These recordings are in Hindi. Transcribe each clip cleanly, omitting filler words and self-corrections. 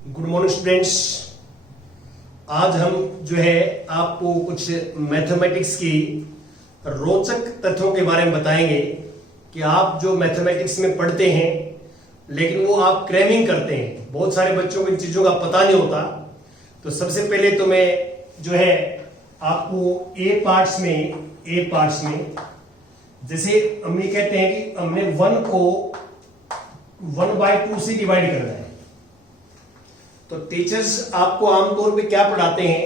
Good morning students. आज हम जो है आपको कुछ मैथमेटिक्स की रोचक तथ्यों के बारे में बताएंगे कि आप जो मैथमेटिक्स में पढ़ते हैं लेकिन वो आप क्रैमिंग करते हैं। बहुत सारे बच्चों को इन चीजों का पता नहीं होता। तो सबसे पहले तो मैं जो है आपको ए पार्ट्स में जैसे हम ये कहते हैं कि हमने 1 को 1/2 से डिवाइड करना है। तो टीचर्स आपको आमतौर पे क्या पढ़ाते हैं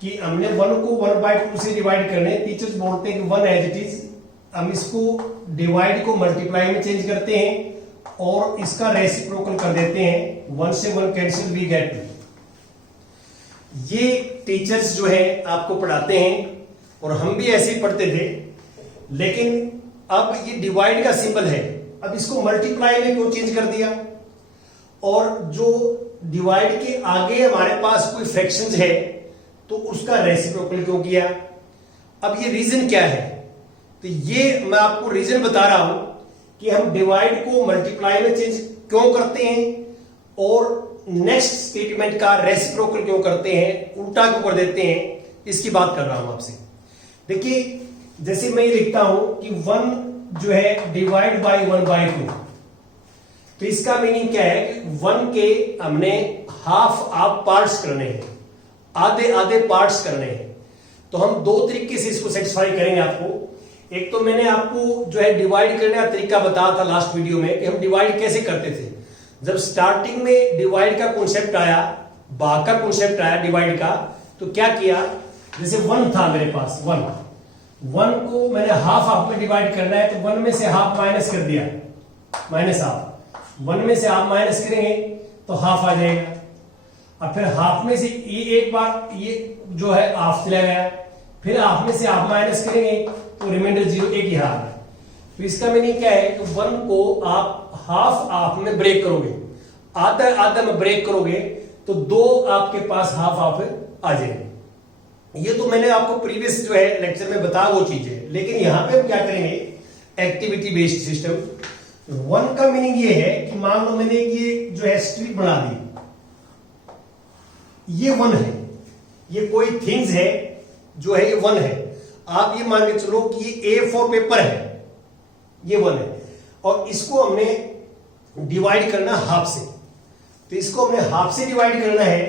कि हमने 1 को 1/2 से डिवाइड करने हैं। टीचर्स बोलते हैं कि 1 एज इट इज, हम इसको डिवाइड को मल्टीप्लाई में चेंज करते हैं और इसका रेसिप्रोकल कर देते हैं। 1 से 1 कैंसिल, वी गेट 2। ये टीचर्स जो है आपको पढ़ाते हैं और हम भी ऐसे ही पढ़ते थे। लेकिन अब ये डिवाइड का सिंबल है, अब इसको मल्टीप्लाई में क्यों चेंज कर दिया? और जो डिवाइड के आगे हमारे पास कोई फ्रैक्शंस है तो उसका रेसिप्रोकल क्यों किया? अब ये रीजन क्या है? तो ये मैं आपको रीजन बता रहा हूं कि हम डिवाइड को मल्टीप्लाई में चेंज क्यों करते हैं और नेक्स्ट स्टेटमेंट का रेसिप्रोकल क्यों करते हैं, उल्टा क्यों कर देते हैं, इसकी बात कर रहा हूं आपसे। देखिए, जैसे मैं ये लिखता हूं कि 1 जो है डिवाइड बाय 1/2, तो इसका मीनिंग क्या है कि 1 के हमने हाफ पार्ट्स करने हैं, आधे आधे पार्ट्स करने हैं। तो हम दो तरीके से इसको सेटिस्फाई करेंगे आपको। एक तो मैंने आपको जो है डिवाइड करने का तरीका बताया था लास्ट वीडियो में कि हम डिवाइड कैसे करते थे। जब स्टार्टिंग में डिवाइड का कॉन्सेप्ट आया, भाग का कॉन्सेप्ट आया डिवाइड का, तो क्या किया, जैसे 1 था मेरे पास, 1 को मैंने हाफ में डिवाइड करना है, तो 1 में से हाफ माइनस कर दिया, माइनस हाफ। 1 में से हाफ माइनस करेंगे तो हाफ आ जाएगा। और फिर हाफ में से ये एक बार ये जो है हाफ चला गया, फिर हाफ में से हाफ माइनस करेंगे तो रिमाइंडर 0, एक ही हाफ है। तो इसका मीनिंग क्या है कि 1 को आप हाफ में ब्रेक करोगे, आधा में ब्रेक करोगे तो 2 आपके पास हाफ आ जाएंगे। ये तो मैंने आपको प्रीवियस जो है लेक्चर में बताया वो चीज है। लेकिन यहां पे हम क्या करेंगे, एक्टिविटी बेस्ड सिस्टम। 1 का मीनिंग ये है कि मान लो मैंने ये जो है स्ट्रिप बना दी, ये 1 है, ये कोई थिंग्स है जो है ये 1 है। आप ये मान के चलो कि ये A4 पेपर है, ये 1 है, और इसको हमने डिवाइड करना हाफ से। तो इसको हमने हाफ से डिवाइड करना है,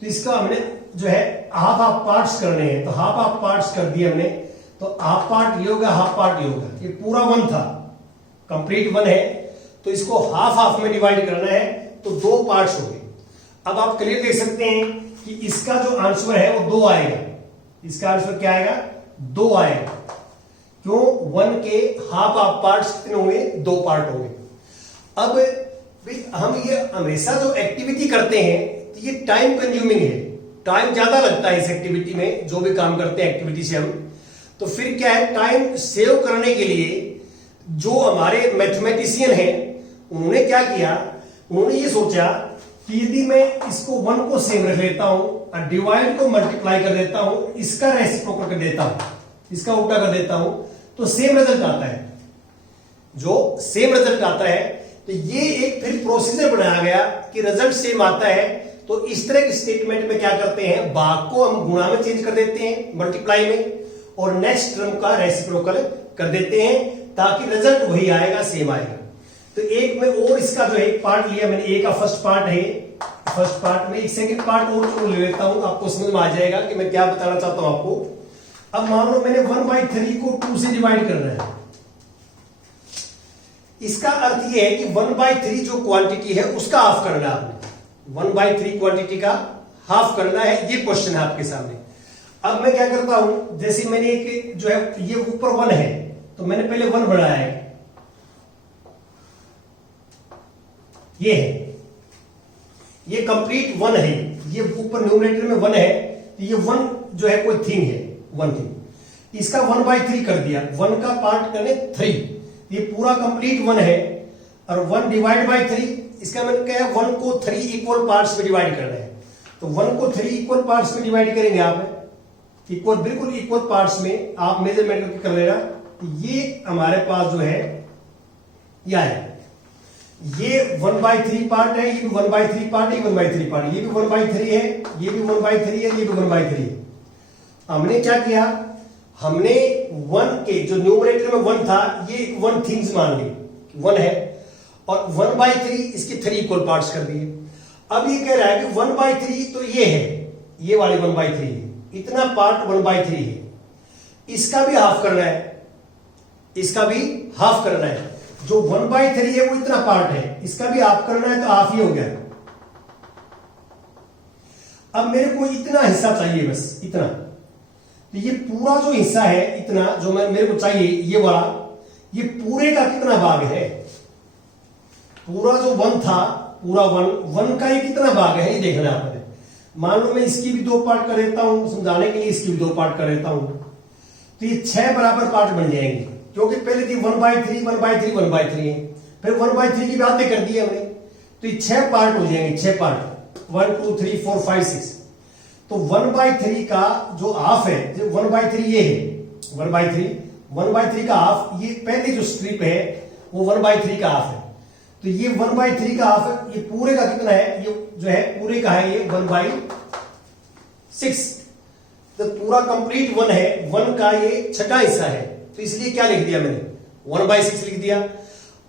तो इसका हमने जो है हाफ पार्ट्स करने हैं। तो हाफ पार्ट्स कर दिए हमने, तो हाफ पार्ट ये होगा, हाफ पार्ट ये होगा। ये पूरा 1 था, कंप्लीट 1 है, तो इसको हाफ में डिवाइड करना है, तो 2 पार्ट्स हो गए। अब आप क्लियर देख सकते हैं कि इसका जो आंसर है वो 2 आएगा। इसका आंसर क्या आएगा, 2 आएगा। क्यों? 1 के हाफ पार्ट्स कितने होंगे, 2 पार्ट होंगे। अब हम ये हमेशा जो एक्टिविटी करते हैं तो ये टाइम कंज्यूमिंग है, टाइम ज्यादा लगता है इस एक्टिविटी में, जो भी काम करते हैं एक्टिविटी से हम। तो फिर क्या है, टाइम सेव करने के लिए जो हमारे मैथमेटिशियन हैं उन्होंने क्या किया, उन्होंने ये सोचा कि यदि मैं इसको 1 को सेम रख लेता हूं और डिवाइड को मल्टीप्लाई कर देता हूं, इसका रेसिप्रोकल कर देता हूं, इसका उल्टा कर देता हूं, तो सेम रिजल्ट आता है। जो सेम रिजल्ट आता है, तो ये एक फिर प्रोसीजर बनाया गया कि रिजल्ट सेम आता है। तो इस तरह के स्टेटमेंट में क्या करते हैं, भाग को हम गुणा में चेंज कर देते हैं, मल्टीप्लाई में, और नेक्स्ट टर्म का रेसिप्रोकल कर देते हैं ताकि रिजल्ट वही आएगा, सेम आएगा। तो एक में और इसका जो एक पार्ट लिया मैंने, ए का फर्स्ट पार्ट है, फर्स्ट पार्ट में एक सेकंड पार्ट और ले लेता हूं, आपको समझ में आ जाएगा कि मैं क्या बताना चाहता हूं आपको। अब मान लो मैंने 1/3 को 2 से डिवाइड करना है। इसका अर्थ यह है कि 1/3 जो क्वांटिटी है उसका हाफ करना है आपने, 1/3 क्वांटिटी का हाफ करना है। ये क्वेश्चन है आपके सामने। अब मैं क्या करता हूं, जैसे मैंने एक जो है ये ऊपर 1 है, तो मैंने पहले 1 बढ़ाया है, ये है, ये कंप्लीट 1 है, ये ऊपर न्यूमरेटर में 1 है, तो ये 1 जो है कोई थिंग है, 1 थिंग। इसका 1/3 कर दिया, 1 का पार्ट करने 3, ये पूरा कंप्लीट 1 है, और 1 डिवाइड बाय 3, इसका मतलब क्या है, 1 को 3 इक्वल पार्ट्स में डिवाइड करना है। तो 1 को 3 इक्वल पार्ट्स में डिवाइड करेंगे आप, इक्वल, बिल्कुल इक्वल पार्ट्स में आप मेजरमेंट कर लेना। ये हमारे पास जो है यह है, ये 1/3 पार्ट है, ये भी 1/3 पार्ट है, ये 1/3 पार्ट है, ये भी 1/3 है, ये भी 1/3 है, ये भी 1/3 है। हमने क्या किया, हमने 1 के जो न्यूमरेटर में 1 था, ये 1 थिंग्स मान ली 1 है, और 1/3 इसके 3 इक्वल पार्ट्स कर दिए। अब ये कह रहा है कि 1/3 तो ये है, ये वाली 1/3 है, इतना पार्ट 1/3 है, इसका भी हाफ करना है, इसका भी हाफ करना है। जो 1/3 है वो इतना पार्ट है, इसका भी हाफ करना है, तो हाफ ही हो गया। अब मेरे को इतना हिस्सा चाहिए, बस इतना। तो ये पूरा जो हिस्सा है इतना जो मेरे को चाहिए, ये वाला, ये पूरे का कितना भाग है, पूरा जो 1 था, पूरा 1 का ये कितना भाग है, ये देखना है आपने। मान लो मैं इसकी भी 2 पार्ट कर देता हूं, समझाने के लिए इसकी भी 2 पार्ट कर देता हूं, तो ये 6 बराबर पार्ट बन जाएंगे, क्योंकि पहले थी 1/3 1/3 1/3 है, फिर 1/3 की बातें कर दी हमने, तो ये 6 पार्ट हो जाएंगे, 6 पार्ट 1 2 3 4 5 6। तो 1/3 का जो हाफ है, जो 1/3 ये है, 1/3 का हाफ, ये पहली जो स्ट्रिप है वो 1/3 का हाफ है, तो ये 1/3 का हाफ है। ये पूरे का कितना है, ये जो है पूरे का है, ये 1/6। तो पूरा कंप्लीट 1 है, 1 का ये छठा हिस्सा है, तो इसलिए क्या लिख दिया मैंने, 1/6 लिख दिया।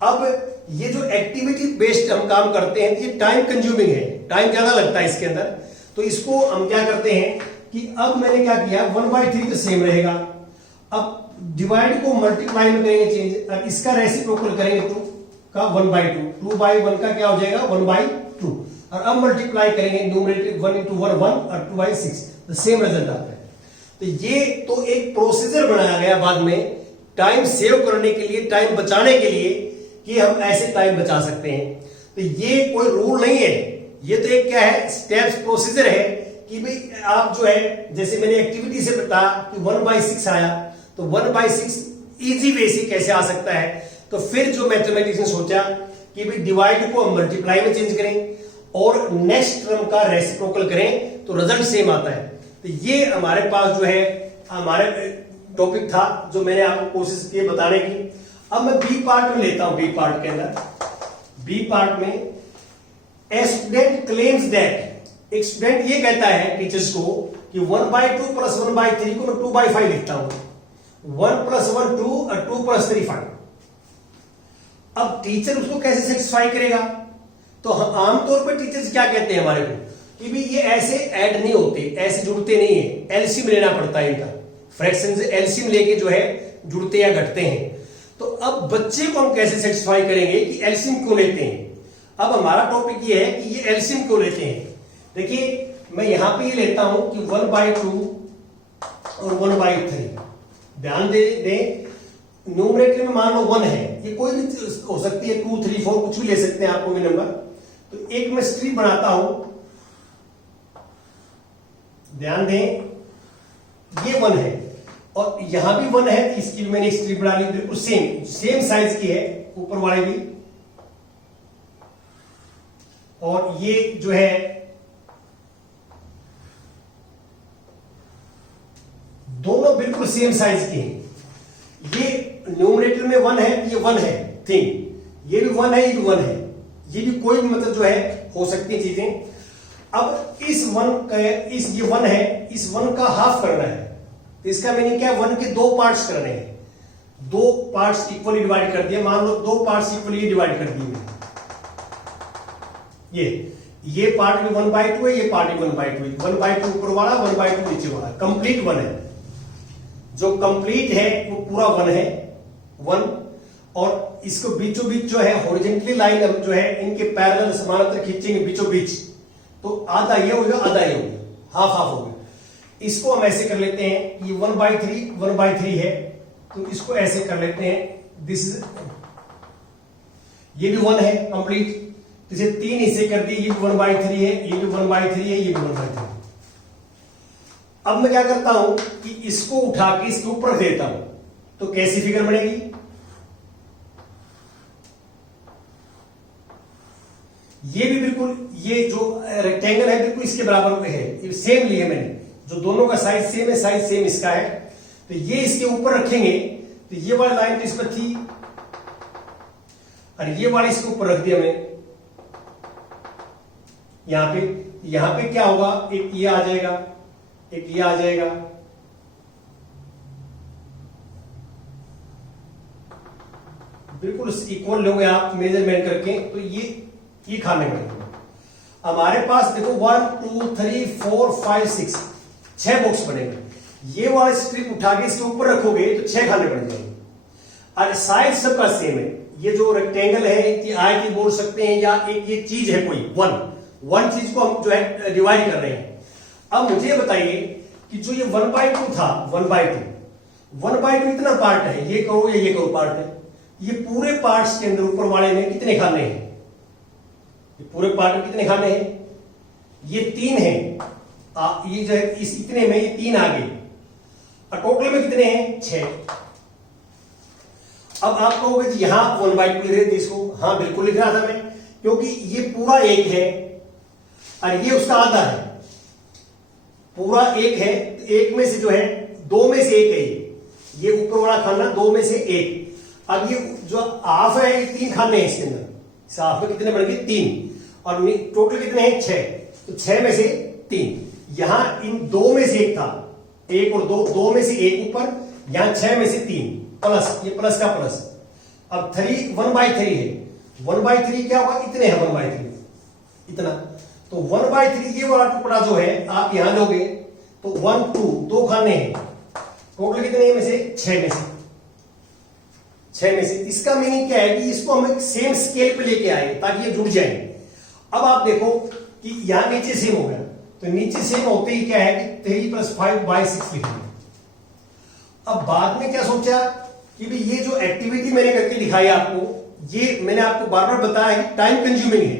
अब ये जो एक्टिविटी बेस्ड हम काम करते हैं, ये टाइम कंज्यूमिंग है, टाइम ज्यादा लगता है इसके अंदर, तो इसको हम क्या करते हैं कि अब मैंने क्या किया, 1/3 तो सेम रहेगा, अब डिवाइड को मल्टीप्लाई में करेंगे चेंज, अब इसका रेसिप्रोकल करेंगे 2 का 1/2, 2/1 का क्या हो जाएगा 1/2, और अब मल्टीप्लाई करेंगे न्यूमरेटर 1 into 1 1 और 2/6, तो सेम रिजल्ट आता है। तो ये तो एक प्रोसीजर बनाया गया बाद में टाइम सेव करने के लिए, टाइम बचाने के लिए, कि हम ऐसे टाइम बचा सकते हैं। तो ये कोई रूल नहीं है, ये तो एक क्या है, स्टेप्स प्रोसीजर है कि भाई आप जो है, जैसे मैंने एक्टिविटी से बताया कि 1/6 आया, तो 1/6 इजी वे से कैसे आ सकता है। तो फिर जो मैथमेटिक्स ने सोचा कि भाई डिवाइड को हम मल्टीप्लाई में चेंज करें और नेक्स्ट टर्म का रेसिप्रोकल करें, तो रिजल्ट सेम आता है। तो ये हमारे पास जो है हमारे टॉपिक था, जो मैंने आपको कोशिश की बताने की। अब मैं बी पार्ट में लेता हूं, बी पार्ट के अंदर, बी पार्ट में ए स्टूडेंट क्लेम्स दैट, एक स्टूडेंट ये कहता है टीचर्स को कि 1/2 + 1/3 को मैं 2/5 लिखता हूं, 1 + 1 2 और 2 + 3 5। अब टीचर उसको कैसे सेटिस्फाई करेगा, तो आमतौर पर टीचर्स क्या कहते हैं हमारे को कि भी ये ऐसे ऐड नहीं होते, ऐसे जुड़ते नहीं है, एलसीएम लेना पड़ता है इनका, फ्रैक्शन से एलसीएम लेके जो है जुड़ते या घटते हैं। तो अब बच्चे को हम कैसे सेटिस्फाई करेंगे कि एलसीएम क्यों लेते हैं। अब हमारा टॉपिक ये है कि ये एलसीएम क्यों लेते हैं। देखिए मैं यहां पे ये लेता हूं कि 1/2 और 1/3, ध्यान दे, न्यूमरेटर में मान लो 1 है, ये कोई भी हो सकती है, 2 3 4 कुछ भी ले सकते हैं आपको भी नंबर। तो एक मैं स्ट्रिप बनाता हूं, ध्यान दें, ये 1 है और यहां भी 1 है, इसकी मैंने स्ट्रिप बना ली, बिल्कुल सेम साइज की है, ऊपर वाले भी, और ये जो है दोनों बिल्कुल सेम साइज की हैं। ये न्यूमरेटर में 1 है, ये 1 है थिंग, ये भी 1 है, ये भी 1 है, ये भी कोई भी मतलब जो है हो सकती है चीजें। अब इस 1 का, इस ये 1 है, इस 1 का हाफ करना है, तो इसका मीनिंग क्या है, 1 के 2 पार्ट्स करने हैं, 2 पार्ट्स इक्वली डिवाइड कर दिए, मान लो 2 पार्ट्स इक्वली डिवाइड कर दिए। ये पार्ट भी 1/2 है, ये पार्ट भी 1/2 है, 1/2 ऊपर वाला, 1/2 नीचे वाला, कंप्लीट 1 है। जो कंप्लीट है वो पूरा 1 है, 1, और इसको बीचों बीच जो है हॉरिजॉन्टली लाइन हम जो है इनके पैरेलल समानांतर खींचेंगे बीचों बीच, तो आधा ये हो गया, आधा ये हो गया, हाफ हाफ हो गया। इसको हम ऐसे कर लेते हैं, ये 1/3 है, तो इसको ऐसे कर लेते हैं, दिस इज, ये भी 1 है कंप्लीट, इसे 3 हिस्से कर दिए, ये भी 1/3 है, ये भी 1/3 है, ये भी 1/3। अब मैं क्या करता हूं कि इसको उठा के इसके ऊपर रख देता हूं, तो कैसी फिगर बनेगी, ये भी बिल्कुल, ये जो रेक्टेंगल है बिल्कुल इसके बराबर में है, ये सेम लिए मैंने, जो दोनों का साइज सेम है, साइज सेम इसका है, तो ये इसके ऊपर रखेंगे, तो ये वाली लाइन तो इस पर थी। और ये वाला इसके ऊपर रख दिया मैंने, यहां पे क्या होगा, एक ये आ जाएगा, एक ये आ जाएगा, बिल्कुल इक्वल लोगे आप मेजरमेंट करके, तो ये खाने पड़ेंगे। हमारे पास देखो 1 2 3 4 5 6 6 बॉक्स बनेंगे। ये वाला स्ट्रिप उठा के इसके ऊपर रखोगे तो 6 खाने पड़ जाएंगे। और साइज सबका सेम है, ये जो रेक्टेंगल है कि आयत बोल सकते हैं, या एक ये चीज है कोई वन चीज को हम जो है डिवाइड कर रहे हैं। अब मुझे बताइए कि जो ये 1/2 था, 1/2 इतना पार्ट है, ये करो या ये करो पार्ट है, ये पूरे पार्ट्स के अंदर ऊपर वाले में कितने खाने हैं, ये पूरे पार्ट में कितने खाने हैं, ये 3 है। ये जो है इस इतने में ये 3 आ गए, और टोटल में कितने हैं, 6। अब आप कहोगे कि यहां 1/2 लिख रहे थे इसको, हाँ बिल्कुल लिख रहा था मैं, क्योंकि ये पूरा 1 है और ये उसका आधा है, पूरा 1 है, 1 में से जो है 2 में से 1 है, ये ऊपर वाला खाना 2 में से 1। अब ये जो हाफ है ये 3 खाने हैं इसके अंदर, इस हाफ में कितने बढ़ गए, 3, और टोटल कितने हैं, 6, तो 6 में से 3। यहां इन 2 में से 1 था, 1 और 2 में से 1 ऊपर, यहां 6 में से 3 प्लस, ये प्लस का प्लस। अब 1/3 है, 1/3 क्या होगा, इतने हैं 1/3 इतना, तो 1/3 ये वाला टुकड़ा जो है आप यहां लोगे तो 1 2 खाने हैं, टोटल कितने में से, 6 में से, 6 में से। इसका मीनिंग क्या है कि इसको हम एक सेम स्केल पे लेके आए ताकि ये जुड़ जाए। अब आप देखो कि यहां नीचे सेम हो गया, तो नीचे सेम होते ही क्या है कि 3 + 5/6 लिखेंगे। अब बाद में क्या सोचा कि भाई ये जो एक्टिविटी मैंने करके दिखाई आपको, ये मैंने आपको बार बार बताया कि टाइम कंज्यूमिंग है,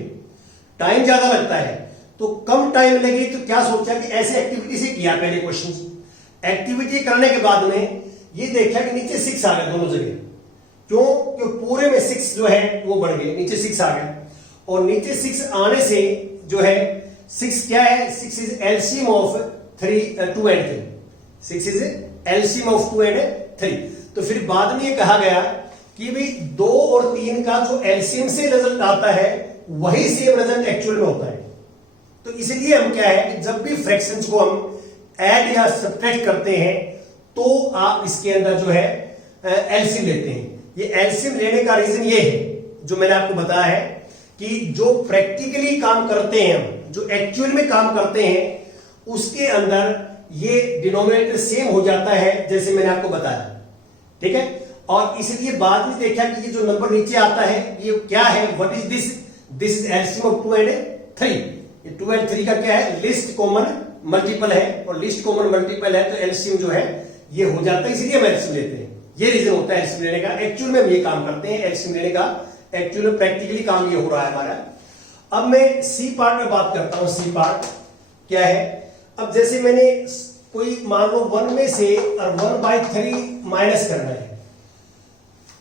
टाइम ज्यादा लगता है, तो कम टाइम लगे, तो क्या सोचा कि ऐसे एक्टिविटी से किया पहले क्वेश्चन। एक्टिविटी करने के बाद में ये देखा कि नीचे 6 आ गए दोनों जगह, क्यों, क्योंकि पूरे में 6 जो है वो बढ़ गए, नीचे 6 आ गए, और नीचे 6 आने से जो है 6 क्या है, 6 is LCM of 2 and 3, 6 is LCM of 2 and 3। तो फिर बाद में ये कहा गया कि भाई 2 और 3 का जो एलसीएम से रिजल्ट आता है वही सेम रिजल्ट एक्चुअल में होता है। तो इसलिए हम क्या है कि जब भी फ्रैक्शंस को हम ऐड या सब्ट्रैक्ट करते हैं तो आप इसके अंदर जो है एलसीएम लेते हैं। ये एलसीएम लेने का रीजन ये है जो मैंने आपको बताया है कि जो प्रैक्टिकली काम करते हैं हम, जो एक्चुअल में काम करते हैं, उसके अंदर ये डिनोमिनेटर सेम हो जाता है जैसे मैंने आपको बताया, ठीक है। और इसलिए बाद में देखा कि ये जो नंबर नीचे आता है ये क्या है, what is this, this is LCM of 2 and 3। ये 2 एंड 3 का क्या है, लिस्ट कॉमन मल्टीपल है, और लिस्ट कॉमन मल्टीपल है तो एलसीएम जो है ये हो जाता है, इसलिए हम एलसीएम लेते हैं। ये रीजन होता है एलसीएम लेने का। एक्चुअल में हम ये काम करते हैं एलसीएम लेने का, एक्चुअल में प्रैक्टिकली काम ये हो रहा है हमारा। अब मैं सी पार्ट में बात करता हूं। सी पार्ट क्या है, अब जैसे मैंने कोई मान लो 1 में से और 1/3 माइनस करना है,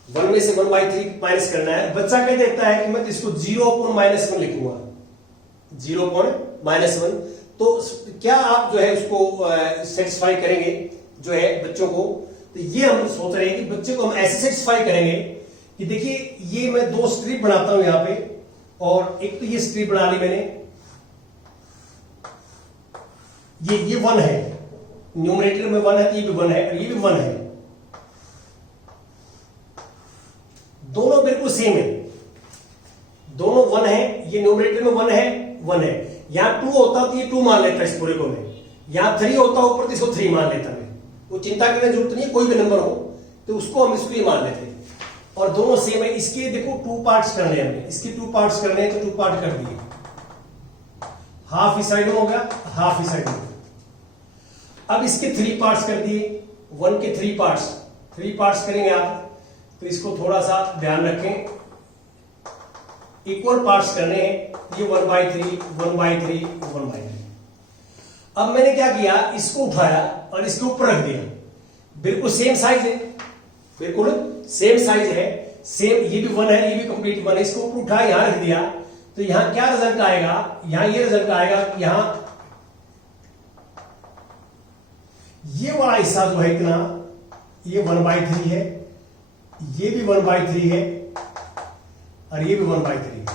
1 में से 1/3 माइनस करना है, बच्चा कह देता है कि मैं इसको 0/-1 लिखूंगा, 0/-1। तो क्या आप जो है उसको सेटिस्फाई करेंगे जो है बच्चों को, तो ये हम सोच रहे हैं कि बच्चे को हम ऐसे सेटिस्फाई करेंगे कि देखिए ये मैं 2 स्ट्रिप बनाता हूं यहां पे, और एक तो ये स्ट्रिप बना ली मैंने, ये 1 है, न्यूमरेटर में 1 है तो ये भी 1 है और ये भी 1 है, दोनों बिल्कुल सेम है, दोनों 1 है, ये न्यूमरेटर में 1 है, 1 है। यहां 2 होता तो ये 2 मान लेता इस पूरे को मैं, यहां 3 होता ऊपर तो इसको 3 मान लेता मैं, वो चिंता करने की जरूरत नहीं है, कोई भी नंबर हो तो उसको हम इसको ही मान लेते हैं, और दोनों सेम है। इसके देखो 2 पार्ट्स करने हैं हमें, इसके 2 पार्ट्स करने हैं तो 2 पार्ट कर दिए, हाफ इस साइड में हो गया, हाफ इस साइड में। अब इसके 3 पार्ट्स कर दिए, 1 के 3 पार्ट्स करेंगे आप, तो इसको थोड़ा सा ध्यान रखें, इक्वल पार्ट्स करने हैं, ये 1/3, 1/3, 1/3। अब मैंने क्या किया, इसको उठाया और इसके ऊपर रख दिया, बिल्कुल सेम साइज है, बिल्कुल सेम साइज है, सेम, ये भी 1 है, ये भी कंप्लीट 1 है, इसको ऊपर उठाया यहां रख दिया, तो यहां क्या रिजल्ट आएगा, यहां ये रिजल्ट आएगा, यहां ये वाला हिस्सा जो है इतना, ये 1/3 है, ये भी 1/3 है, और ये भी 1/3।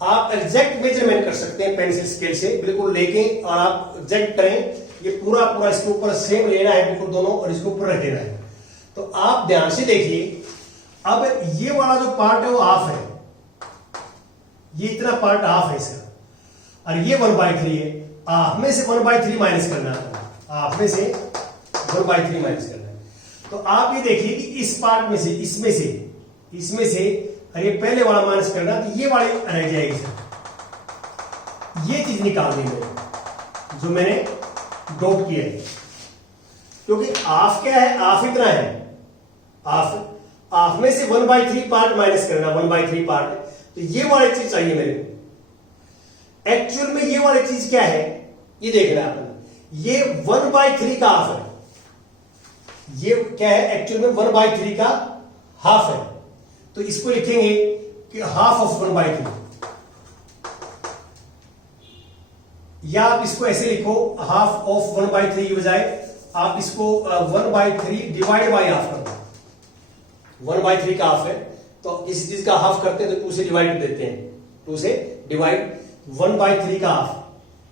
आप एग्जैक्ट मेजरमेंट कर सकते हैं पेंसिल स्केल से, बिल्कुल लेके और आप एग्जैक्ट करें। ये पूरा पूरा इसके ऊपर सेम लेना है बिल्कुल दोनों, और इसके ऊपर रख देना है। तो आप ध्यान से देखिए, अब ये वाला जो पार्ट है वो हाफ है, ये इतना पार्ट हाफ है इसका, और ये 1/3 है। हाफ में से 1/3 माइनस करना है, हाफ में से 1/3 माइनस करना है। तो आप ये देखिए कि इस पार्ट में से, इसमें से और ये पहले वाला माइनस करना, तो ये वाली रह जाएगी सर। ये चीज निकालनी है जो मैंने डॉट किया है, क्योंकि हाफ क्या है, हाफ इतना है, हाफ में से 1/3 पार्ट माइनस करना, 1/3 पार्ट। तो ये वाली चीज चाहिए मेरे को। एक्चुअल में ये वाली चीज क्या है, ये देखना है आपने। ये 1/3 का हाफ है, ये क्या है एक्चुअल में 1/3 का हाफ है। तो इसको लिखेंगे कि हाफ ऑफ 1/3, या आप इसको ऐसे लिखो, हाफ ऑफ 1/3 की बजाय आप इसको 1/3 डिवाइड बाई हाफ कर दो। 1/3 का हाफ है, तो किसी चीज का हाफ करते हैं तो 2 से डिवाइड देते हैं, 2 से डिवाइड 1/3 का हाफ।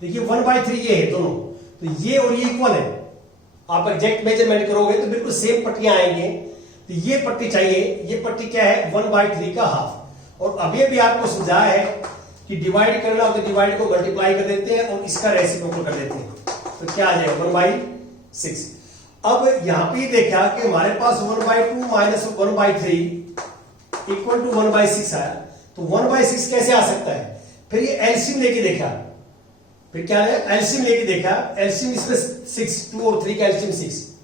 देखिए 1/3 ये है दोनों, तो ये और ये इक्वल है। आप एग्जैक्ट मेजरमेंट करोगे तो बिल्कुल सेम पट्टियां आएंगे। तो ये पट्टी चाहिए, ये पट्टी क्या है 1/3 का हाफ। और अभी भी आपको समझाया है कि डिवाइड करना हो तो डिवाइड को मल्टीप्लाई कर देते हैं और इसका रेसिप्रोकल कर देते हैं, तो क्या आ जाएगा 1/6। अब यहां पे देखा कि हमारे पास 1/2 माइनस 1/3 इक्वल टू 1/6 आया। तो 1/6 कैसे आ सकता है, फिर ये एलसीएम लेके देखा, फिर क्या है एलसीएम लेके देखा। एलसीएम इसमें 6, 2 और 3 का एलसीएम 6।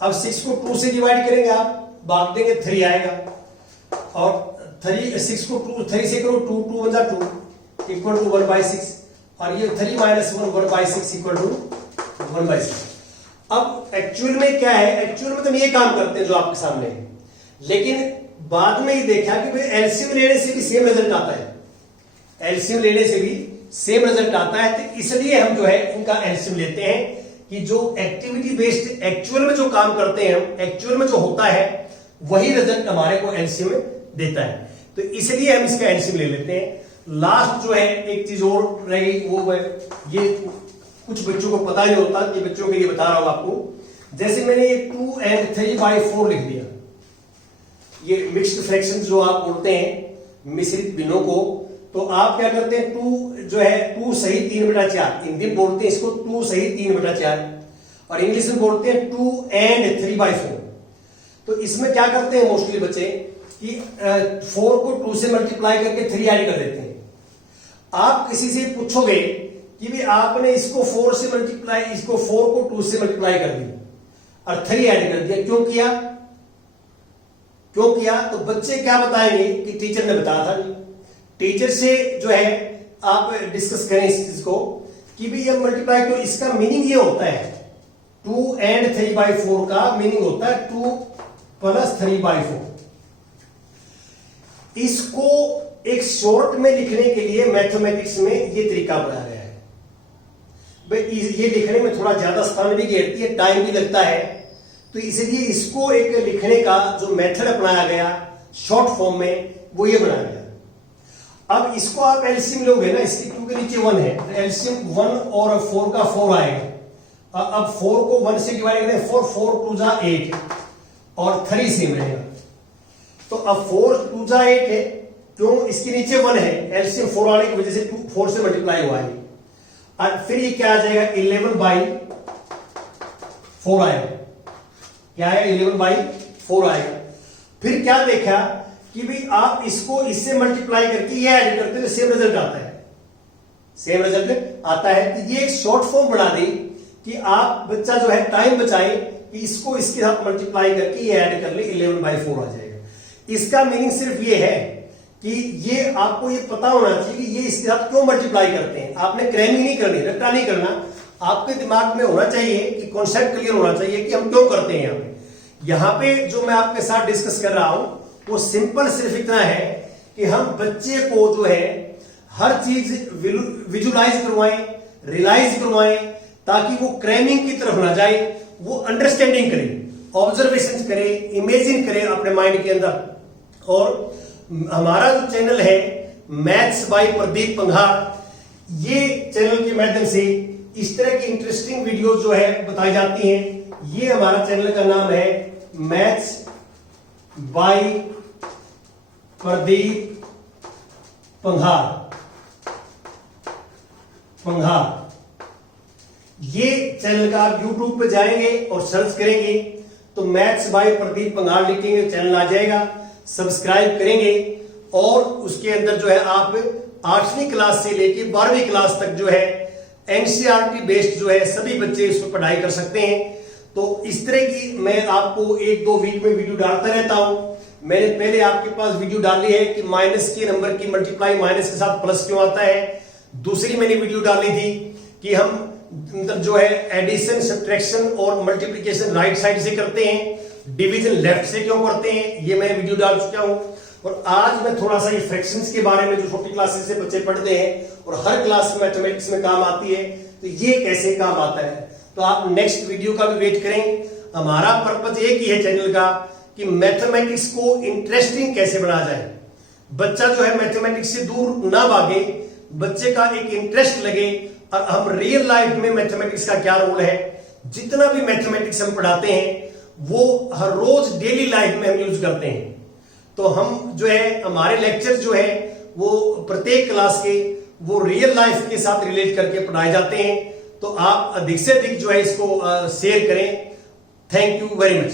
अब 6 को 2 से डिवाइड करेंगे, आप भाग देंगे 3 आएगा, और 6 को 3 से करो 2, 2 1 2 इक्वल टू 1/6, और ये 3 माइनस 1 1/6 इक्वल टू 1/6। अब एक्चुअल में क्या है, एक्चुअल में तो ये काम करते हैं जो आपके सामने है, लेकिन बाद में ये देखा कि भाई एलसीएम लेने से भी सेम रिजल्ट आता है, एलसीएम लेने से भी सेम रिजल्ट आता है। तो इसलिए हम जो है इनका एलसीएम लेते हैं कि जो एक्टिविटी बेस्ड एक्चुअल में जो काम करते हैं हम, एक्चुअल में जो होता है वही रिजल्ट हमारे को एलसीएम देता है। तो इसलिए हम इसका एलसीएम ले लेते हैं। लास्ट जो है एक चीज और रह गई, वो है ये कुछ बच्चों को पता नहीं होता, ये बच्चों के लिए बता रहा हूं आपको। जैसे मैंने ये 2 and 3/4 लिख दिया, ये मिक्स्ड फ्रैक्शन जो आप बोलते हैं मिश्रित भिन्नों को, तो आप क्या करते हैं 2 जो है 2 सही 3/4, हिंदी में बोलते हैं इसको 2 सही 3/4, और इंग्लिश में बोलते हैं 2 and 3/4। तो इसमें क्या करते हैं मोस्टली बच्चे कि 4 को 2 से मल्टीप्लाई करके 3 ऐड कर देते हैं। आप किसी से पूछोगे कि भी आपने इसको 4 से मल्टीप्लाई, इसको 4 को 2 से मल्टीप्लाई कर दिया और 3 ऐड कर दिया, क्यों किया, क्यों किया? तो बच्चे क्या बताएंगे कि टीचर ने बताया था। टीचर से जो है आप डिस्कस करें इस चीज को कि भी ये मल्टीप्लाई, तो इसका मीनिंग ये होता है 2 and 3/4 का मीनिंग होता है 2 + 3/4। इसको एक शॉर्ट में लिखने के लिए मैथमेटिक्स में ये तरीका बनाया गया है। भाई ये लिखने में थोड़ा ज्यादा स्थान भी घेरती है, टाइम भी लगता है, तो इसलिए इसको एक लिखने का जो मेथड अपनाया गया शॉर्ट फॉर्म में, वो ये बनाया गया। अब इसको आप एलसीएम लोगे ना, इसके 2 के नीचे 1 है, तो एलसीएम 1 और 4 का 4 आएगा। अब 4 को 1 से डिवाइड करें, 4 2 जा 8 और 3 सेम रहेगा। तो अब 4 2 जा 8 है, क्यों, इसके नीचे 1 है, एलसीएम 4 आने की वजह से 4 से मल्टीप्लाई हुआ है। और फिर ये क्या आ जाएगा 11/4 आएगा, क्या है 11/4 आएगा। फिर क्या देखा कि भाई आप इसको इससे मल्टीप्लाई करके ये ऐड करते तो सेम रिजल्ट आता है, सेम रिजल्ट आता है। तो ये एक शॉर्ट फॉर्म बना दी कि आप बच्चा जो है टाइम बचाए कि इसको इसके साथ मल्टीप्लाई करके ये ऐड कर ले, 11/4 आ जाएगा। इसका मीनिंग सिर्फ ये है कि ये आपको ये पता होना चाहिए कि ये इसके साथ क्यों मल्टीप्लाई करते हैं। आपने क्रैमिंग नहीं करनी, रट्टा नहीं करना, आपके दिमाग में होना चाहिए कि कॉन्सेप्ट क्लियर होना चाहिए कि हम क्यों करते हैं। यहाँ पे जो मैं आपके साथ डिस्कस कर रहा हूं वो सिंपल सिर्फ इतना है कि हम बच्चे को जो है हर चीज विजुलाइज करवाएं, रियलाइज करवाएं, ताकि वो क्रैमिंग की तरफ ना जाए, वो अंडरस्टैंडिंग करे, ऑब्जर्वेशन करे, इमेजिन करे अपने माइंड के अंदर, और हमारा जो चैनल है मैथ्स बाय प्रदीप पंघार, ये चैनल के माध्यम से इस तरह की इंटरेस्टिंग वीडियोस जो है बताई जाती हैं। ये हमारा चैनल का नाम है मैथ्स बाय प्रदीप पंघार। ये चैनल का आप YouTube पे जाएंगे और सर्च करेंगे तो मैथ्स बाय प्रदीप पंघार लिखेंगे, चैनल आ जाएगा। सब्सक्राइब करेंगे और उसके अंदर जो है आप 8वीं क्लास से लेकर 12वीं क्लास तक जो है एनसीईआरटी बेस्ड जो है सभी बच्चे इस पर पढ़ाई कर सकते हैं। तो इस तरह की मैं आपको 1-2 वीक में वीडियो डालता रहता हूं। मैंने पहले आपके पास वीडियो डाली है कि माइनस के नंबर की मल्टीप्लाई माइनस के साथ प्लस क्यों आता है। दूसरी मैंने वीडियो डाली थी कि हम जो है एडिशन, सब्ट्रैक्शन और मल्टीप्लिकेशन राइट साइड से करते हैं, डिवीजन लेफ्ट से क्यों करते हैं, ये मैं वीडियो डाल चुका हूं। और आज मैं थोड़ा सा ये फ्रैक्शंस के बारे में जो छोटी क्लासेस से बच्चे पढ़ते हैं और हर क्लास में मैथमेटिक्स में काम आती है, तो ये कैसे काम आता है। तो आप नेक्स्ट वीडियो का भी वेट करें। हमारा पर्पज एक ही है चैनल का कि मैथमेटिक्स को इंटरेस्टिंग कैसे बनाया जाए, बच्चा जो है मैथमेटिक्स से दूर ना भागे, बच्चे का एक इंटरेस्ट लगे और हम रियल लाइफ में मैथमेटिक्स का क्या रोल है, जितना भी मैथमेटिक्स हम पढ़ाते हैं वो हर रोज डेली लाइफ में हम यूज करते हैं। तो हम जो है हमारे लेक्चर जो है वो प्रत्येक क्लास के वो रियल लाइफ के साथ रिलेट करके पढ़ाए जाते हैं। तो आप अधिक से अधिक जो है इसको शेयर करें। Thank you very much.